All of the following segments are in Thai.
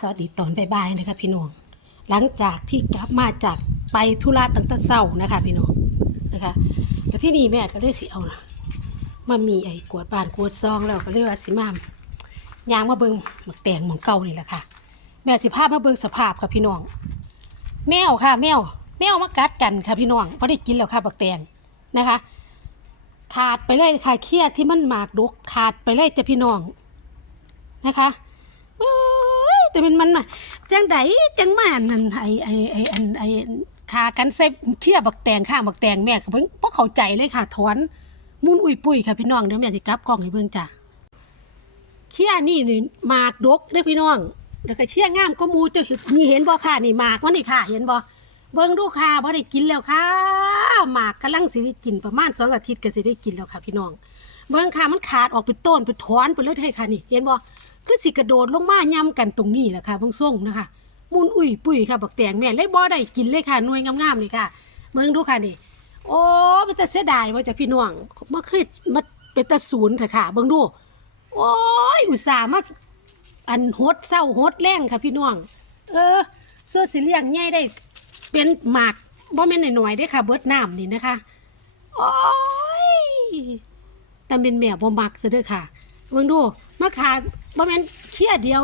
สวัสดีตอนบ่ายๆนะคะพี่น้องหลังจากที่กลับมาจากไปธุระตั้งแต่เช้านะคะพี่น้องนะคะแต่ที่นี่แม่ก็เลยสิเอานะมามีไอ้กวดบานกวดซองแล้วก็เลยว่าสิมามยางมาเบิงหมักแตงหมองเก่านี่แหละค่ะ แม่สิภาพมาเบิงสภาพค่ะพี่น้อง แมวค่ะ แมว แมวมากัดกันค่ะพี่น้องพอได้กินแล้วค่ะบักแตงนะคะ ขาดไปเลยค่ะเครียดที่มันหมากดกขาดไปเลยจ้ะพี่น้องนะคะ แต่มันมันมาจังไดจังมานั่นไอไอไออันไอขากันเซฟเครียบักแตงข้างบักแตงแม่ก็เพิ่งบ่เข้าใจเลยค่ะถอนมุนอุ้ยปุ้ยค่ะพี่น้องเดี๋ยวแม่สิกลับกล้องให้เบิ่งจ้ะเชี่ยนี่นี่หมากดกเด้อพี่น้องแล้วก็เชี่ยงามก็มูจะนี่เห็นบ่ค่ะนี่หมากมันนี่ค่ะ เห็นบ่เบิ่งดูค่ะบ่ได้กินแล้วค่ะหมากกำลังสิได้กินประมาณสองอาทิตย์ก็สิได้กินแล้วค่ะ พี่น้อง เบิ่งค่ะมันขาดออกเป็นต้นเป็นถอนไปเลยเด้ค่ะนี่ เห็นบ่ คือสิกระโดดลงมาย่ำกันตรงนี้แหละค่ะเบิ่งส่งนะคะมุนอุ้ยปุ้ยค่ะบักแตงแม่เลยบ่ได้กินเลยค่ะหน่วยงามๆเลยค่ะเบิ่งดูค่ะนี่โอ้เป็นตาเสียดายว่าจะพี่น้องมาคือมาเป็นตาศูนย์ค่ะค่ะเบิ่งดู โอ้ยอุตส่าห์มาอันโฮดเศร้าโฮดแรงค่ะพี่น้อง เออส่วนสิเลี้ยงใหญ่ได้เป็นหมากบ่แม่นหน่อยๆเด้ค่ะ เบิดน้ำนี่นะคะ โอ้ยแต่เป็นแม่บ่มักซะเด้อค่ะ เบิ่งดูมาขาดบ่แม่นเคี้ยเดียว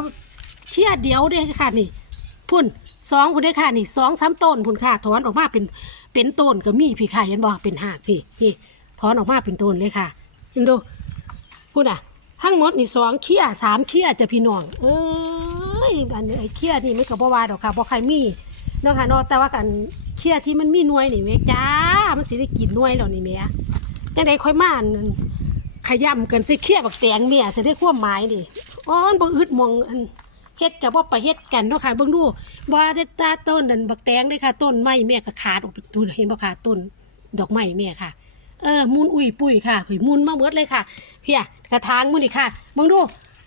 เคี้ยเดียวเด้ค่ะนี่ พุ่นสองพุ่นเด้ค่ะนี่สองสามต้นพุ่นค่ะถอนออกมาเป็นเป็นต้นก็มีพี่ค่ะเห็นบ่เป็นหากพี่พี่ถอนออกมาเป็นต้นเลยค่ะเห็นดูพุ่นอะ ทั้งหมดนี่สองเคี้ยสามเคี้ยจะพี่น้อง เอ้ยอันนี้ไอ้เคี้ยนี่มันก็บ่ว่าดอกค่ะบ่ใครมีเนาะค่ะเนาะแต่ว่ากันเคี้ยที่มันมีหน่วยนี่แม่จ้ามันสิได้กินหน่วยแล้วนี่แม่จังได๋ค่อยมาอันนั้น ขย่ำกันส่เครียบักแตงแม่สิได้ความหมายนี่อ้อนบ่อึดมองอันเฮ็ดก็บ่ไปเฮ็ดกันเนาะค่ะเบิ่งดูบ่ได้ตาต้นนั่นบักแตงเด้ค่ะ ต้นไม้แม่ก็ขาดออกเป็นต้นเห็นบ่ค่ะต้นดอกไม้แม่ค่ะเออมุนอุ้ยปุ้ยค่ะเฮ้ยมุนมาเบิดเลยค่ะเพียกระถางมุนนี่ค่ะเบิ่งดู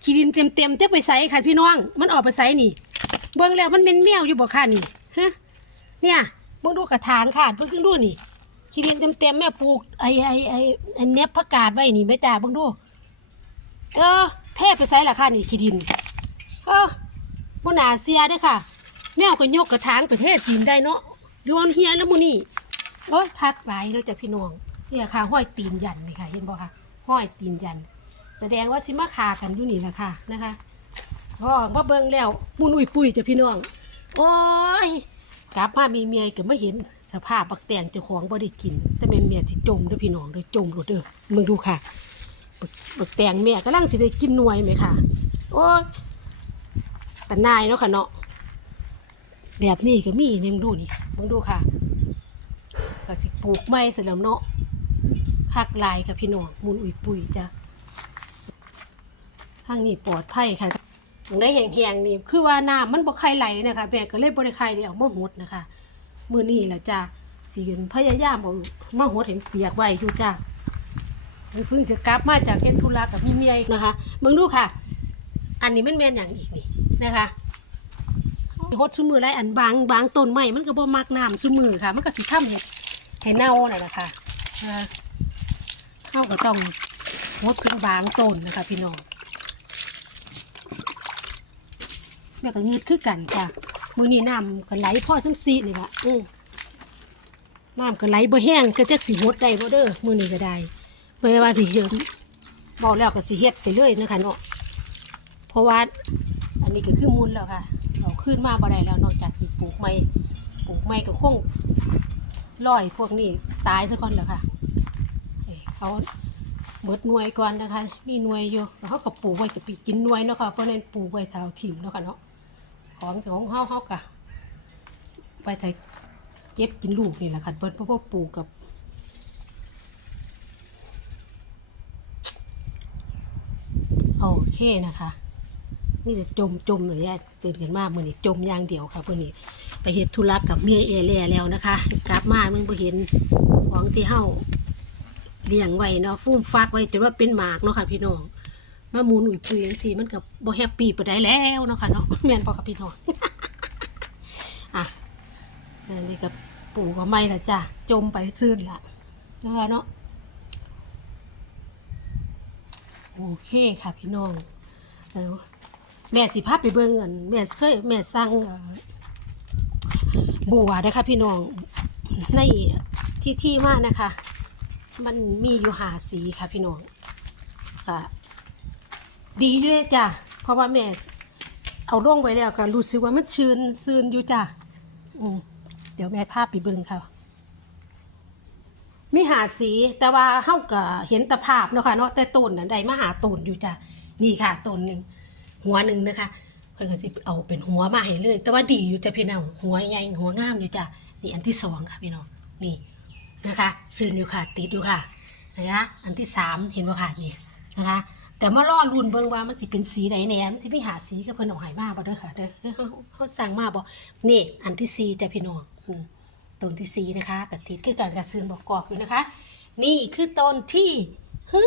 ขี้ดินเต็มเต็มๆจะไปใส่ค่ะพี่น้อง มันออกไปใส่นี่ เบิ่งแล้วมันเป็นแมวอยู่บ่ค่ะนี่ฮะเนี่ยเบิ่งดูกระถางค่ะเบิ่งดูนี่ ขี้ดินเต็มเต็มๆแม่ปลูกไอ้ไอ้ไอ้ไอ้เน็บผักกาดไว้นี่แม่จ้าเบิ่งดู เออเทไปใส่ละค่ะนี่ขี้ดิน เออบ่น่าเสียเด้อค่ะ แมวก็ยกกระถางไปเทดินได้เนาะรวนเฮียแล้วมูนี่โอ้ยคักหลายเนาะจ้ะพี่น้องเนี่ยค่ะห้อยตีนยันนี่ค่ะ เห็นบ่ค่ะห้อยตีนยัน แสดงว่าสิมาคากันอยู่นี่แหละค่ะนะคะพอออมาเบิ่งแล้วมุนอุ้ยปุ้ยจ้ะพี่น้อง โอ้ย กลับมามีเมียก็ไม่เห็นสภาพบักแตงเจ้าของบ่ได้กิน แต่แม่นเมียสิจมด้อพี่น้องด้อจมโลดเด้อมึงดูค่ะบักบักแตงแม่กำลังสิได้กินหน่วยไหมค่ะ โอ้ยแต่นายเนาะค่ะเนาะแบบนี้ก็มีมึงดูนี่มึงดูค่ะก็สิปลูกไม้เสร็จแล้วเนาะคักลายค่ะพี่น้องมุนอุ้ยปุ้ยจ้ะทางนี้ปลอดภัยค่ะ ได้แห้งๆนี่คือว่าน้ำมันบ่ใครไหลนะคะแม่ก็เลยบ่ได้ใครได้เอามาหดนะคะมือนี้แหละจ้ะสิเห็นพยายามเอามาหดให้เปียกไว้อยู่จ้ะเพิ่งจะกลับมาจากเฮ็ดธุระกับพี่เมียนะคะมึงดูค่ะ อันนี้มันแม่นอย่างอีกนี่นะคะฮดซุมือไรอันบางบางต้นไม้มันก็บ่มักน้ำซุมือค่ะ มันก็สิทำให้ให้เน่าน่ะนะคะนะคะเข้าก็ต้องฮดเพียงบางต้นนะคะพี่น้องแม่ก็เงืดคือกันจ้ะมือนี้น้ำก็ไหลพ่อทั้งซีนี่ละอือน้ำก็ไหลบ่แห้งก็จักสิฮดได้บ่เด้อมือนี้ก็ได้ไม่ว่าสิเฮ็ดบอกแล้วก็สิเฮ็ดไปเลยนะคะเนาะเพราะว่าอันนี้ก็คือมูลแล้วค่ะเอาขึ้นมาบ่ได้แล้วนอกจากสิปลูกใหม่ปลูกใหม่ก็คงลอยพวกนี้ตายซะก่อนแล้วค่ะเอ้ยเขาเบิดหน่วยก่อนนะคะ มีหน่วยอยู่แล้วเขาก็ปลูกไว้จะไปกินหน่วยเนาะค่ะเพราะนั้นปลูกไว้เท่าถิ่มเนาะค่ะเนาะ ของของเฮาเฮาก็ไว้แต่เก็บกินลูกนี่แหละค่ะเพิ่นเพราะว่าปลูกกับโอเคนะคะนี่จะจมจมเลยเนี่ยตื่นกันมากมือนี้จมอย่างเดียวค่ะเพื่อนนี้ไปเฮ็ดธุระกับเมียเอเล่แล้วนะคะกลับมามึงไปเห็นของที่เฮาเลี้ยงไว้เนาะฟุ่มฟักไว้จนว่าเป็นหมากเนาะค่ะพี่น้อง มาหมุนอุ่ยปุยจังซี่มันกับบ่แฮปปี้ปานใดแล้วเนาะค่ะเนาะแม่นบ่ค่ะพี่น้องอะนนี้กับปู่ก็ไม่ละจ้ะจมไปซื่นละนะคะเนาะโอเคค่ะพี่น้องแม่สิพาไปเบิ่งอันแม่เคยแม่สั่งบัวนะคะพี่น้องในที่ที่มากนะคะ มันมีอยู่หาสีค่ะพี่น้องค่ะ ดีเลยจ้ะ เพราะว่าแม่ เอาล่วงไว้แล้วก็รู้สึกว่ามันชื้นซึนอยู่จ้ะอืมเดี๋ยวแม่พาไปเบิ่งค่ะมีหาสีแต่ว่าเฮาก็เห็นแตะภาพเนาะค่ะเนาะแต่ต้นนั้นใดมาหาต้นอยู่จ้ะนี่ค่ะต้นหนึ่งหัวหนึ่งนะคะเพิ่นก็สิเอาเป็นหัวมาให้เลย แต่ว่าดีอยู่จ้ะพี่น้องหัวใหญ่หัวงามอยู่จ้ะนี่อันที่สองค่ะพี่น้องนี่นะคะซึนอยู่ค่ะ ติดอยู่ค่ะนะคะอันที่สามเห็นบ่ค่ะนี่นะคะ แต่มาล่อรุ่นเบิ่งว่ามันสิเป็นสีใดแหน่มันสิมีหาสีกับเพิ่นเอาให้มาบ่เด้อค่ะเด้อเฮาเฮาสั่งมาบ่นี่ อันที่สี่จ้ะพี่น้องอืมต้นที่สีนะคะกับติดคือกันกับซืนบอกกอกอยู่นะคะ นี่คือต้นที่ฮึ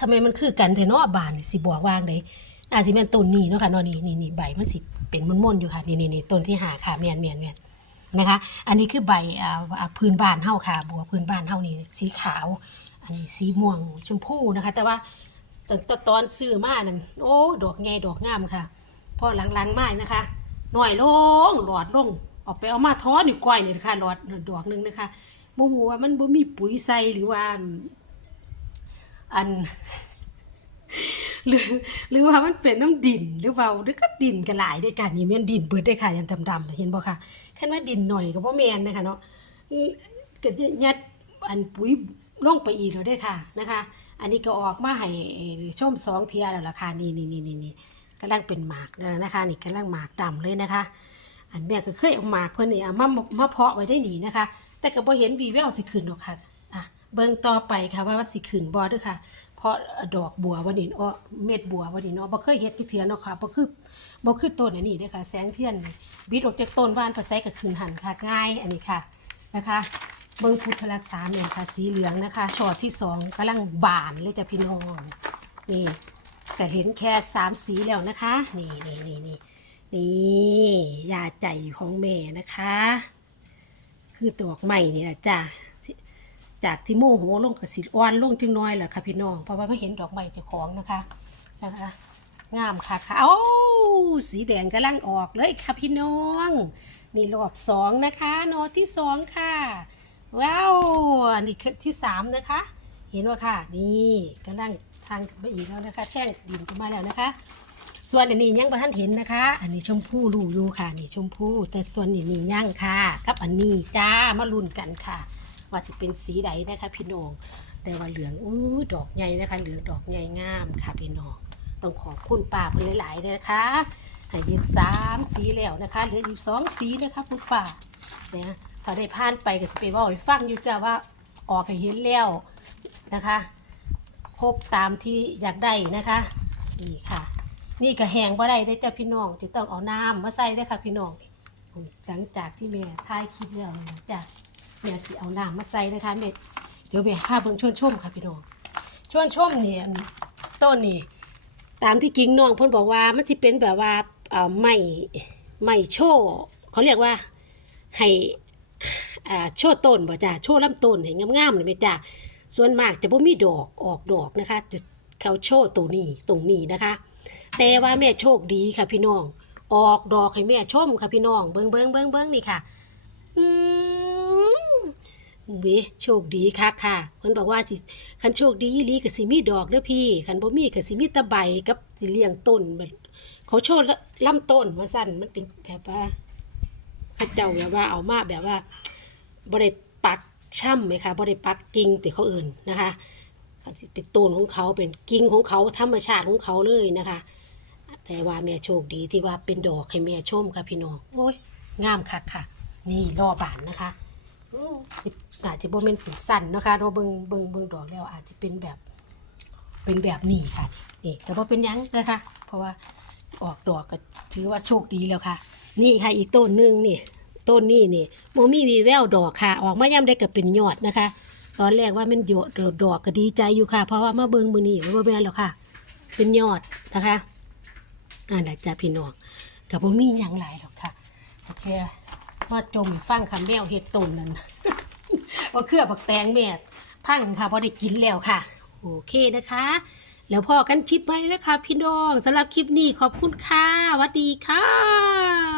ทำไมมันคือกันแต่นอบานนี่สิบอกว่างเลยอาจจะเป็นต้นนี้เนาะค่ะเนอนี่นี่นี่ใบมันสิเป็นม่นๆอยู่ค่ะนี่นี่นี่ต้นที่หาค่ะเมียนเมียนเมียนนะคะ อันนี้คือใบอ่าพื้นบ้านเฮาค่ะ บัวพื้นบ้านเฮานี่สีขาว อันนี้สีม่วงชมพูนะคะ แต่ว่า ตอนตอนซื้อมานั่นโอ้ดอกใหญ่ดอกงามค่ะ พอหลังๆมานะคะหน่อยลงหลอดลงออกไปเอามาท้อนิ้วก้อยนี่นะคะหลอดดอกหนึ่งนะคะโมโหว่ามันบ่มีปุ๋ยใส่หรือว่า อัน หรือ หรือว่ามันเป็นน้ำดินหรือเปล่าหรือก็ดินกันหลายด้วยกันนี่แม่นดินเบิดได้ค่ะยันดำๆเห็นบ่ค่ะแค่ว่าดินหน่อยก็บ่แม่นนะคะเนาะอืมก็ยัดอันปุ๋ย ลงไปอีกแล้วได้อค่ะนะคะ อันนี้ก็ออกมาให้ชมสองเทียแล้วล่ะค่ะนี่นี่นี่นี่นี่กำลังเป็นหมากนะคะนี่กำลังหมากดำเลยนะคะ อันแม่ก็เคยเอาหมากเพิ่นนี่เอามามาเพาะไว้ได้หนีนะคะ แต่ก็บ่เห็นวีแววสิขึ้นหรอกค่ะอะเบิ่งต่อไปค่ะว่าว่าสิขึ้นบ่เด้วยค่ะ เพราะดอกบัววันนี้อ้อเม็ดบัววันนี้เนาะบ่เคยเฮ็ดจักเทื่อเนาะค่ะบ่คือบ่คือต้นอันนี้เด้อค่ะ แสงเทียนนี่บิดออกจากต้นว่านไปใส่ก็ขึ้นหันค่ะง่ายอันนี้ค่ะนะคะ เบิ่งพุทธรักษาเนี่ยค่ะสีเหลืองนะคะช็อตที่สองกำลังบานเลยจ้ะพี่น้องนี่จะเห็นแค่สามสีแล้วนะคะ นี่นี่นี่นี่นี่ยาใจของแม่นะคะ คือดอกใหม่นี่แหละจ้ะจากที่โมโหลงกับสีอ่อนลงจังน้อยแหละค่ะพี่น้องเพราะว่าไม่เห็นดอกใหม่เจ้าของนะคะนะคะงามค่ะค่ะโอ้สีแดงกำลังออกเลยค่ะพี่น้อง นี่รอบสองนะคะนอที่สองค่ะ ว้าวอันนี้คือที่สามนะคะ เห็นว่าค่ะ นี่กำลังทางขึ้นไปอีกแล้วนะคะ แท่งดินขึ้นมาแล้วนะคะ ส่วนอันนี้ยังบ่ท่านเห็นนะคะ อันนี้ชมพู่รูอยู่ค่ะ นี่ชมพู่แต่ส่วนนี้นี่ย่างค่ะกับอันนี้จ้ามาลุ้นกันค่ะ ว่าจะเป็นสีใดนะคะพี่น้องแต่ว่าเหลืองอู้ดอกใหญ่นะคะ เหลืองดอกใหญ่งามค่ะพี่น้องต้องขอบคุณป้าเพิ่นหลายๆนะคะให้เห็นสามสีแล้วนะคะเหลืออยู่สองสีนะคะคุณป้าเนี่ย พอได้ผ่านไปก็จะไปว่าให้ฟังอยู่จ้าว่าออกให้เห็นแล้วนะคะครบตามที่อยากได้นะคะนี่ค่ะ นี่ก็แหงบ่ได้ได้จ้ะพี่น้องจะต้องเอาน้ำมาใส่ด้วยค่ะ พี่น้องหลังจากที่แม่ถ่ายคลิปแล้วจ้ะแม่สิเอาน้ำมาใส่นะคะแม่เดี๋ยวแม่พาเบิ่งชวนชมค่ะพี่น้องชวนชมเนี่ยต้นนี่ตามที่จริงน้องเพิ่นบอกว่ามันสิเป็นแบบว่าไม่ไม่โชว์เขาเรียกว่าให้ อ่าโชว์ต้นบ่จ้ะโชว์ลำต้นให้งามๆเลยแม่จ้ะส่วนมากจะบ่มีดอกออกดอกนะคะ จะเขาโชว์ตัวนี้ตรงนี้นะคะ แต่ว่าแม่โชคดีค่ะพี่น้อง ออกดอกให้แม่ชมค่ะพี่น้อง เบิ้งเบิ้งเบิ้งเบิ้งนี่ค่ะ อืมเว้โชคดีค่ะค่ะเพิ่นบอกว่าสิคันโชคดีอีหลีก็สิมีดอกเด้อพี่คันบ่มีก็สิมีแตะใบกับสิเลี้ยงต้นแบบเขาโชว์ลำต้นว่าซั่นมันเป็นแบบว่า เขาเจ้าแบบว่าเอามาแบบว่าบ่ได้ปักช่ำไหมคะบ่ได้ปักกิ่งแต่เขาเอื่นนะคะเป็นต้นของเขาเป็นกิ่งของเขาธรรมชาติของเขาเลยนะคะ แต่ว่าแม่โชคดีที่ว่าเป็นดอกให้แม่ชมค่ะพี่น้องโอ้ยงามคักค่ะ นี่รอบานนะคะอาจจะบ่เป็นเป็นสั้นนะคะเราเบิงเบิงเบิงดอกแล้วอาจจะเป็นแบบเป็นแบบนี้ค่ะนี่แต่ว่าเป็นยังนะคะเพราะว่าออกดอกก็ถือว่าโชคดีแล้วค่ะ นี่ค่ะอีกต้นหนึ่งนี่ต้นนี้นี่โมมีวีแววดอกค่ะ ออกมาย่ำได้กับเป็นยอดนะคะ ตอนแรกว่ามันโยดดอกก็ดีใจอยู่ค่ะ เพราะว่ามาเบิงมือนี่ว่าแม่นแล้วค่ะ เป็นยอดนะคะนั่นแหละจ้ะพี่น้องกับบ่มีหยังหลายหรอกค่ะโอเคว่าจมฟังคำแมวเฮ็ดต้นนั่นว่าเครือบักแตงแม่พังค่ะพอได้กินแล้วค่ะ โอเคนะคะ แล้วพอกันชิปไหมนะค่ะพี่น้องสำหรับคลิปนี้ขอบคุณค่ะสวัสดีค่ะ